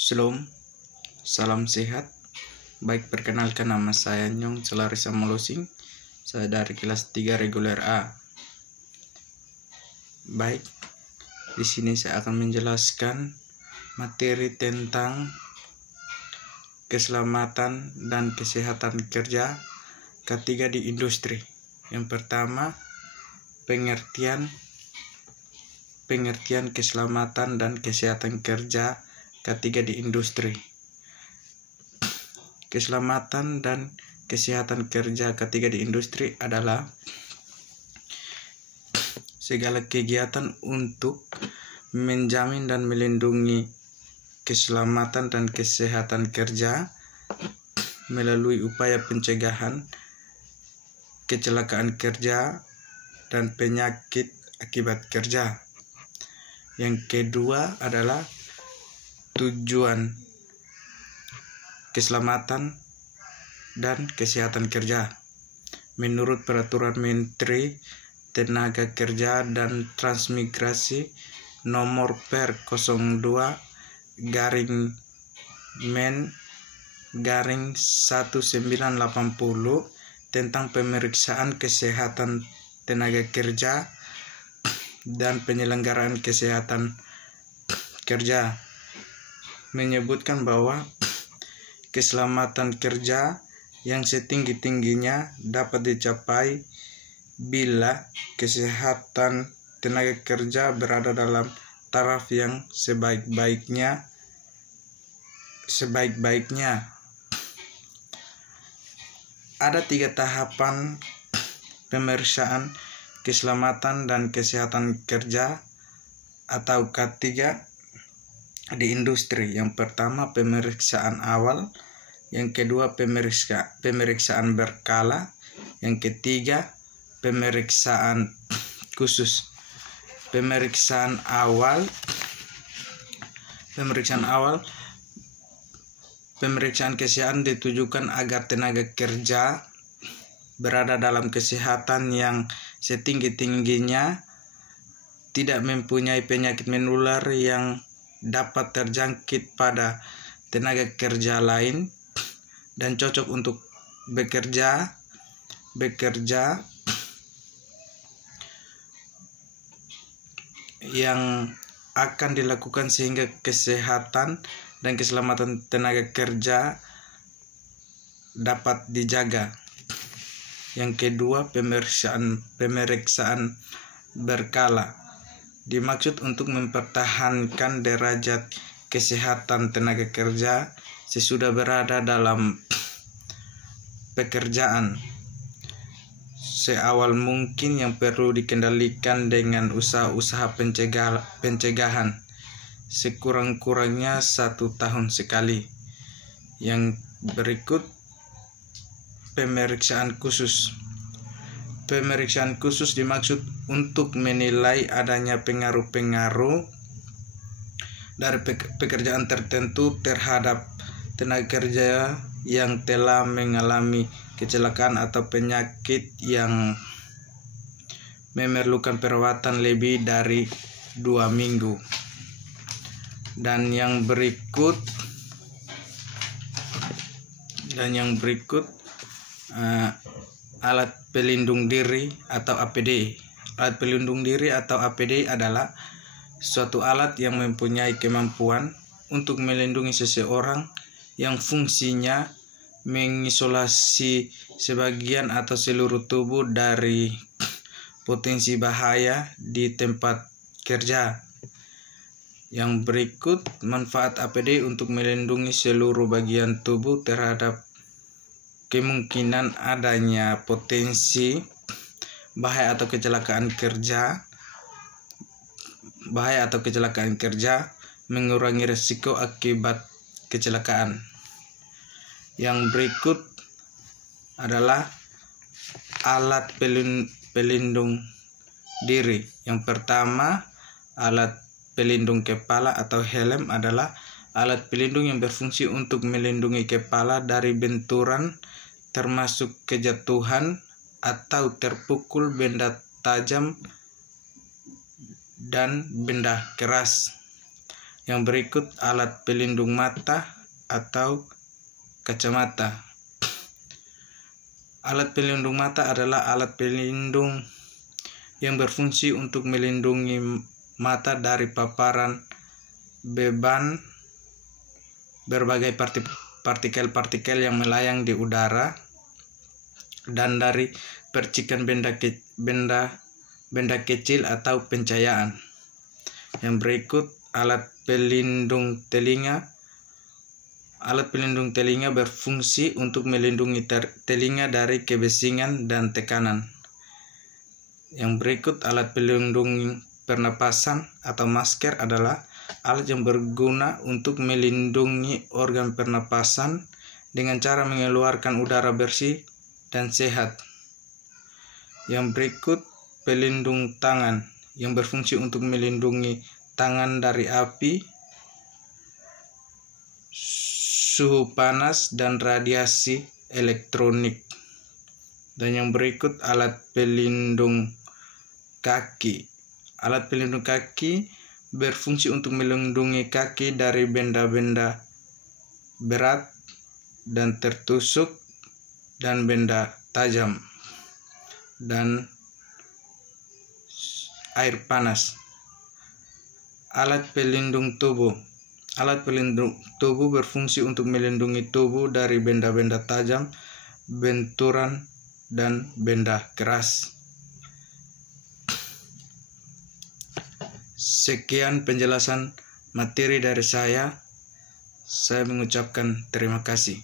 Shalom, salam sehat. Baik, perkenalkan nama saya Nyong Celarisa Molosing. Saya dari kelas 3 reguler A. Baik, di sini saya akan menjelaskan materi tentang keselamatan dan kesehatan kerja ketiga di industri. Yang pertama, pengertian keselamatan dan kesehatan kerja ketiga di industri. Keselamatan dan kesehatan kerja ketiga di industri adalah segala kegiatan untuk menjamin dan melindungi keselamatan dan kesehatan kerja melalui upaya pencegahan kecelakaan kerja dan penyakit akibat kerja. Yang kedua adalah tujuan keselamatan dan kesehatan kerja. Menurut Peraturan Menteri Tenaga Kerja dan Transmigrasi Nomor Per 02/Men/1980 tentang pemeriksaan kesehatan tenaga kerja dan penyelenggaraan kesehatan kerja, menyebutkan bahwa keselamatan kerja yang setinggi-tingginya dapat dicapai bila kesehatan tenaga kerja berada dalam taraf yang sebaik-baiknya. Ada 3 tahapan pemeriksaan keselamatan dan kesehatan kerja atau K3 di industri. Yang pertama, pemeriksaan awal. Yang kedua, pemeriksaan berkala. Yang ketiga, pemeriksaan khusus. Pemeriksaan awal. Pemeriksaan kesehatan ditujukan agar tenaga kerja berada dalam kesehatan yang setinggi-tingginya, tidak mempunyai penyakit menular yang dapat terjangkit pada tenaga kerja lain, dan cocok untuk bekerja yang akan dilakukan sehingga kesehatan dan keselamatan tenaga kerja dapat dijaga. Yang kedua, pemeriksaan berkala. Dimaksud untuk mempertahankan derajat kesehatan tenaga kerja sesudah berada dalam pekerjaan seawal mungkin, yang perlu dikendalikan dengan usaha-usaha pencegahan sekurang-kurangnya 1 tahun sekali. Yang berikut, pemeriksaan khusus. Pemeriksaan khusus dimaksud untuk menilai adanya pengaruh-pengaruh dari pekerjaan tertentu terhadap tenaga kerja yang telah mengalami kecelakaan atau penyakit yang memerlukan perawatan lebih dari 2 minggu. Dan yang berikut alat pelindung diri atau APD. Alat pelindung diri atau APD adalah suatu alat yang mempunyai kemampuan untuk melindungi seseorang yang fungsinya mengisolasi sebagian atau seluruh tubuh dari potensi bahaya di tempat kerja. Yang berikut, manfaat APD untuk melindungi seluruh bagian tubuh terhadap kemungkinan adanya potensi bahaya atau kecelakaan kerja, mengurangi risiko akibat kecelakaan. Yang berikut adalah alat pelindung diri. Yang pertama, alat pelindung kepala atau helm adalah alat pelindung yang berfungsi untuk melindungi kepala dari benturan, termasuk kejatuhan atau terpukul benda tajam dan benda keras. Yang berikut alat pelindung mata atau kacamata. Alat pelindung mata adalah alat pelindung yang berfungsi untuk melindungi mata dari paparan beban berbagai partikel-partikel yang melayang di udara dan dari percikan benda kecil atau pencahayaan. Yang berikut alat pelindung telinga. Alat pelindung telinga berfungsi untuk melindungi telinga dari kebisingan dan tekanan. Yang berikut alat pelindung pernapasan atau masker adalah alat yang berguna untuk melindungi organ pernapasan dengan cara mengeluarkan udara bersih dan sehat. Yang berikut pelindung tangan yang berfungsi untuk melindungi tangan dari api, suhu panas, dan radiasi elektronik. Dan yang berikut alat pelindung kaki. Alat pelindung kaki berfungsi untuk melindungi kaki dari benda-benda berat dan tertusuk dan benda tajam dan air panas. Alat pelindung tubuh. Alat pelindung tubuh berfungsi untuk melindungi tubuh dari benda-benda tajam, benturan, dan benda keras. Sekian penjelasan materi dari saya. Saya mengucapkan terima kasih.